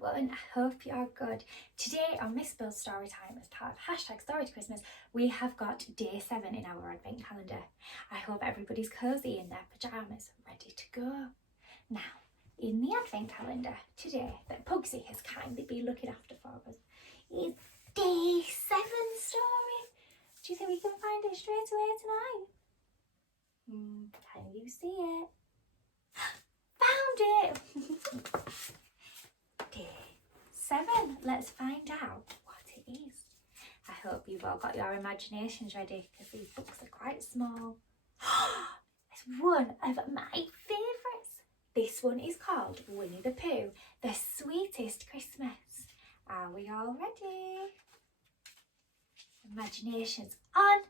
everyone, I hope you are good. Today on Miss Bill's Story Time, as part of hashtag Story to Christmas, we have got day 7 in our advent calendar. I hope everybody's cosy in their pyjamas, ready to go. Now, in the advent calendar today that Pugsy has kindly been looking after for us is day 7 story. Do you think we can find it straight away tonight? Can you see it? Found it! Day 7. Let's find out what it is. I hope you've all got your imaginations ready because these books are quite small. It's one of my favourites. This one is called Winnie the Pooh, The Sweetest Christmas. Are we all ready? Imaginations on,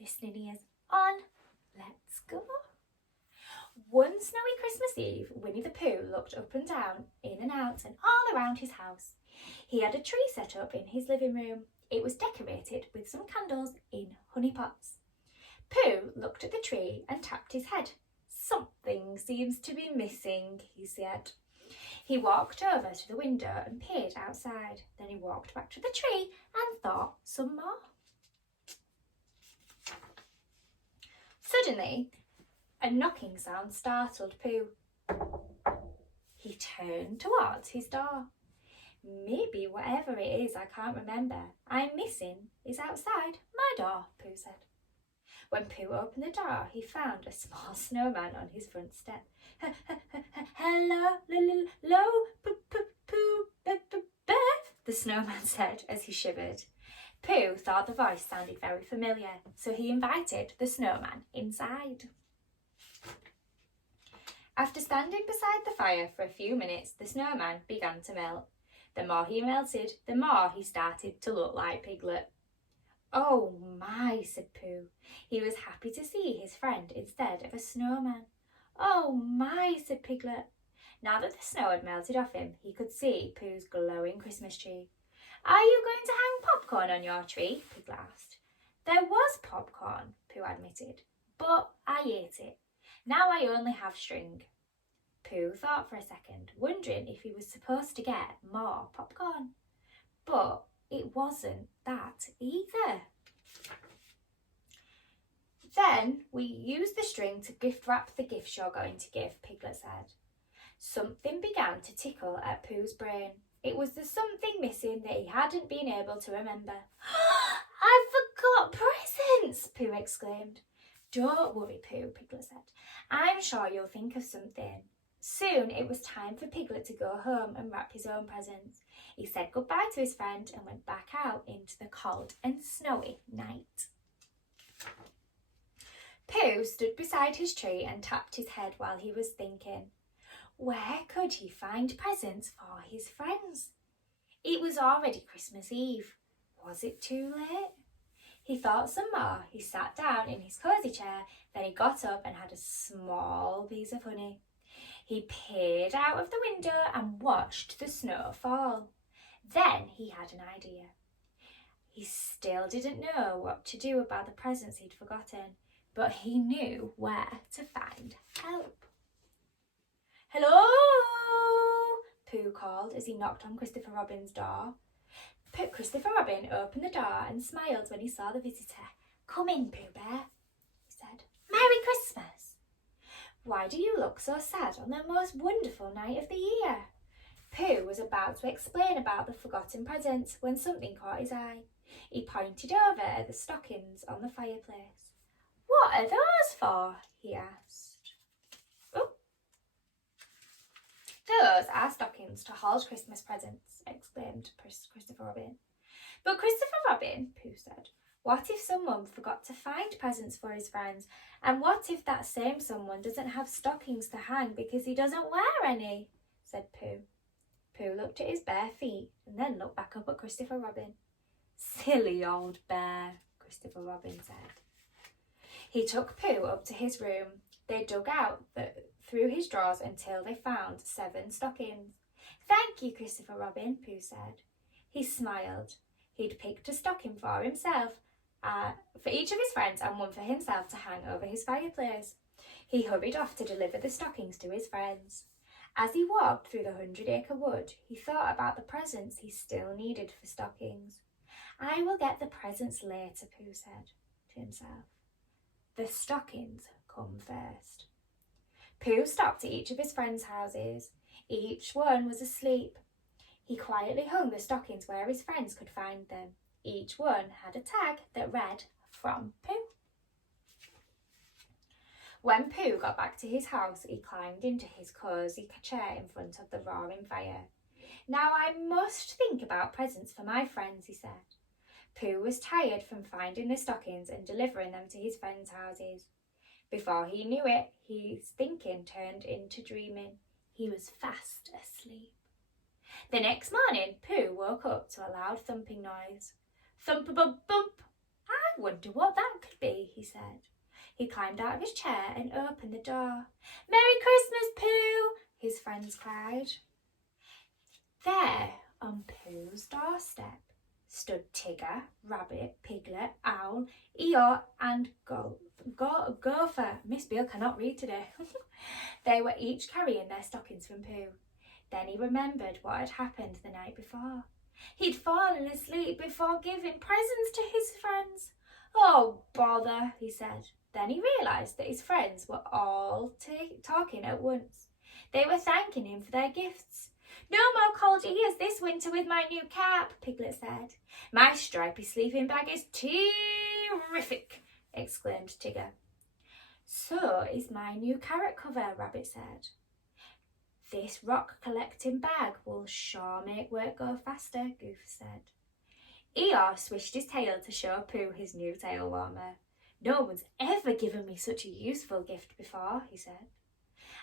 listening ears on. Let's go. One snowy Christmas Eve, Winnie the Pooh looked up and down, in and out, and all around his house. He had a tree set up in his living room. It was decorated with some candles in honey pots. Pooh looked at the tree and tapped his head. Something seems to be missing, he said. He walked over to the window and peered outside. Then he walked back to the tree and thought some more. Suddenly, a knocking sound startled Pooh. He turned towards his door. Maybe whatever it is I can't remember I'm missing is outside my door, Pooh said. When Pooh opened the door, he found a small snowman on his front step. Hello, Pooh, the snowman said as he shivered. Pooh thought the voice sounded very familiar, so he invited the snowman inside. After standing beside the fire for a few minutes, the snowman began to melt. The more he melted, the more he started to look like Piglet. Oh my, said Pooh. He was happy to see his friend instead of a snowman. Oh my, said Piglet. Now that the snow had melted off him, he could see Pooh's glowing Christmas tree. Are you going to hang popcorn on your tree? Piglet asked. There was popcorn, Pooh admitted, but I ate it. Now I only have string. Pooh thought for a second, wondering if he was supposed to get more popcorn. But it wasn't that either. Then we use the string to gift wrap the gifts you're going to give, Piglet said. Something began to tickle at Pooh's brain. It was the something missing that he hadn't been able to remember. I forgot presents, Pooh exclaimed. Don't worry, Pooh, Piglet said. I'm sure you'll think of something. Soon it was time for Piglet to go home and wrap his own presents. He said goodbye to his friend and went back out into the cold and snowy night. Pooh stood beside his tree and tapped his head while he was thinking. Where could he find presents for his friends? It was already Christmas Eve. Was it too late? He thought some more. He sat down in his cosy chair, then he got up and had a small piece of honey. He peered out of the window and watched the snow fall. Then he had an idea. He still didn't know what to do about the presents he'd forgotten, but he knew where to find help. Hello, Pooh called as he knocked on Christopher Robin's door. Christopher Robin opened the door and smiled when he saw the visitor. Come in, Pooh Bear, he said. Merry Christmas. Why do you look so sad on the most wonderful night of the year? Pooh was about to explain about the forgotten presents when something caught his eye. He pointed over at the stockings on the fireplace. What are those for? He asked. Oh. Those are stockings to hold Christmas presents, exclaimed Christopher Robin. But Christopher Robin, Pooh said, what if someone forgot to find presents for his friends? And what if that same someone doesn't have stockings to hang because he doesn't wear any? Said Pooh. Pooh looked at his bare feet and then looked back up at Christopher Robin. Silly old bear, Christopher Robin said. He took Pooh up to his room. They dug out through his drawers until they found 7 stockings. Thank you, Christopher Robin, Pooh said. He smiled. He'd picked a stocking for himself, for each of his friends, and one for himself to hang over his fireplace. He hurried off to deliver the stockings to his friends. As he walked through the 100-acre wood, he thought about the presents he still needed for stockings. I will get the presents later, Pooh said to himself. The stockings come first. Pooh stopped at each of his friends' houses. Each one was asleep. He quietly hung the stockings where his friends could find them. Each one had a tag that read, "From Pooh." When Pooh got back to his house, he climbed into his cosy chair in front of the roaring fire. Now I must think about presents for my friends, he said. Pooh was tired from finding the stockings and delivering them to his friends' houses. Before he knew it, his thinking turned into dreaming. He was fast asleep. The next morning, Pooh woke up to a loud thumping noise. Thump-a-bump-bump! I wonder what that could be, he said. He climbed out of his chair and opened the door. Merry Christmas, Pooh! His friends cried. There, on Pooh's doorstep, stood Tigger, Rabbit, Piglet, Owl, Eeyore and Gopher. Miss Beale cannot read today. They were each carrying their stockings from Pooh. Then he remembered what had happened the night before. He'd fallen asleep before giving presents to his friends. Oh, bother, he said. Then he realised that his friends were all talking at once. They were thanking him for their gifts. No more cold ears this winter with my new cap, Piglet said. My stripy sleeping bag is terrific, exclaimed Tigger. So is my new carrot cover, Rabbit said. This rock collecting bag will sure make work go faster, Goof said. Eeyore swished his tail to show Pooh his new tail warmer. No one's ever given me such a useful gift before, he said.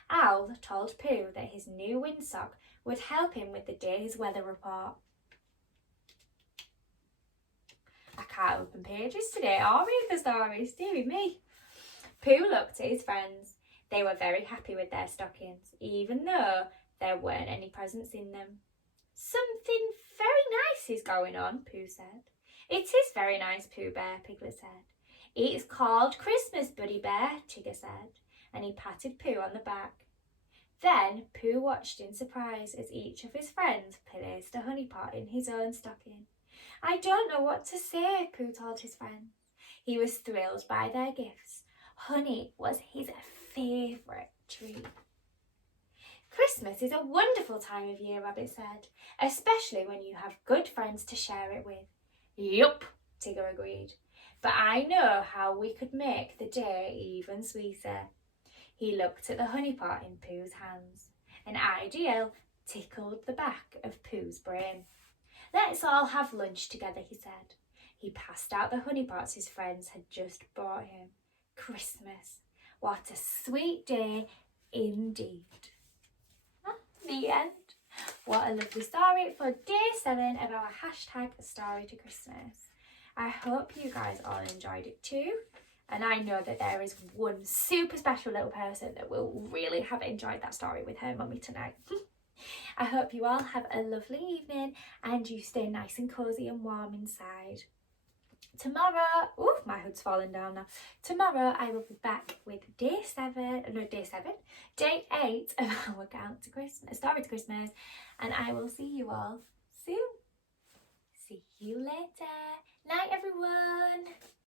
Owl told Pooh that his new windsock would help him with the day's weather report. I can't open pages today or read the stories, dearie me. Pooh looked at his friends. They were very happy with their stockings, even though there weren't any presents in them. Something very nice is going on, Pooh said. It is very nice, Pooh Bear, Piglet said. It's called Christmas, Buddy Bear, Tigger said, and he patted Pooh on the back. Then Pooh watched in surprise as each of his friends placed a honey pot in his own stocking. I don't know what to say, Pooh told his friends. He was thrilled by their gifts. Honey was his favourite treat. Christmas is a wonderful time of year, Rabbit said, especially when you have good friends to share it with. Yup, Tigger agreed, but I know how we could make the day even sweeter. He looked at the honey pot in Pooh's hands. An idea tickled the back of Pooh's brain. Let's all have lunch together, he said. He passed out the honey pots his friends had just brought him. Christmas. What a sweet day indeed. The end. What a lovely story for day 7 of our hashtag Story to Christmas. I hope you guys all enjoyed it too. And I know that there is one super special little person that will really have enjoyed that story with her mummy tonight. I hope you all have a lovely evening and you stay nice and cosy and warm inside. Tomorrow, my hood's falling down now. Tomorrow I will be back with day 8 of our Count to Christmas, Story to Christmas, and I will see you all soon. See you later. Night, everyone.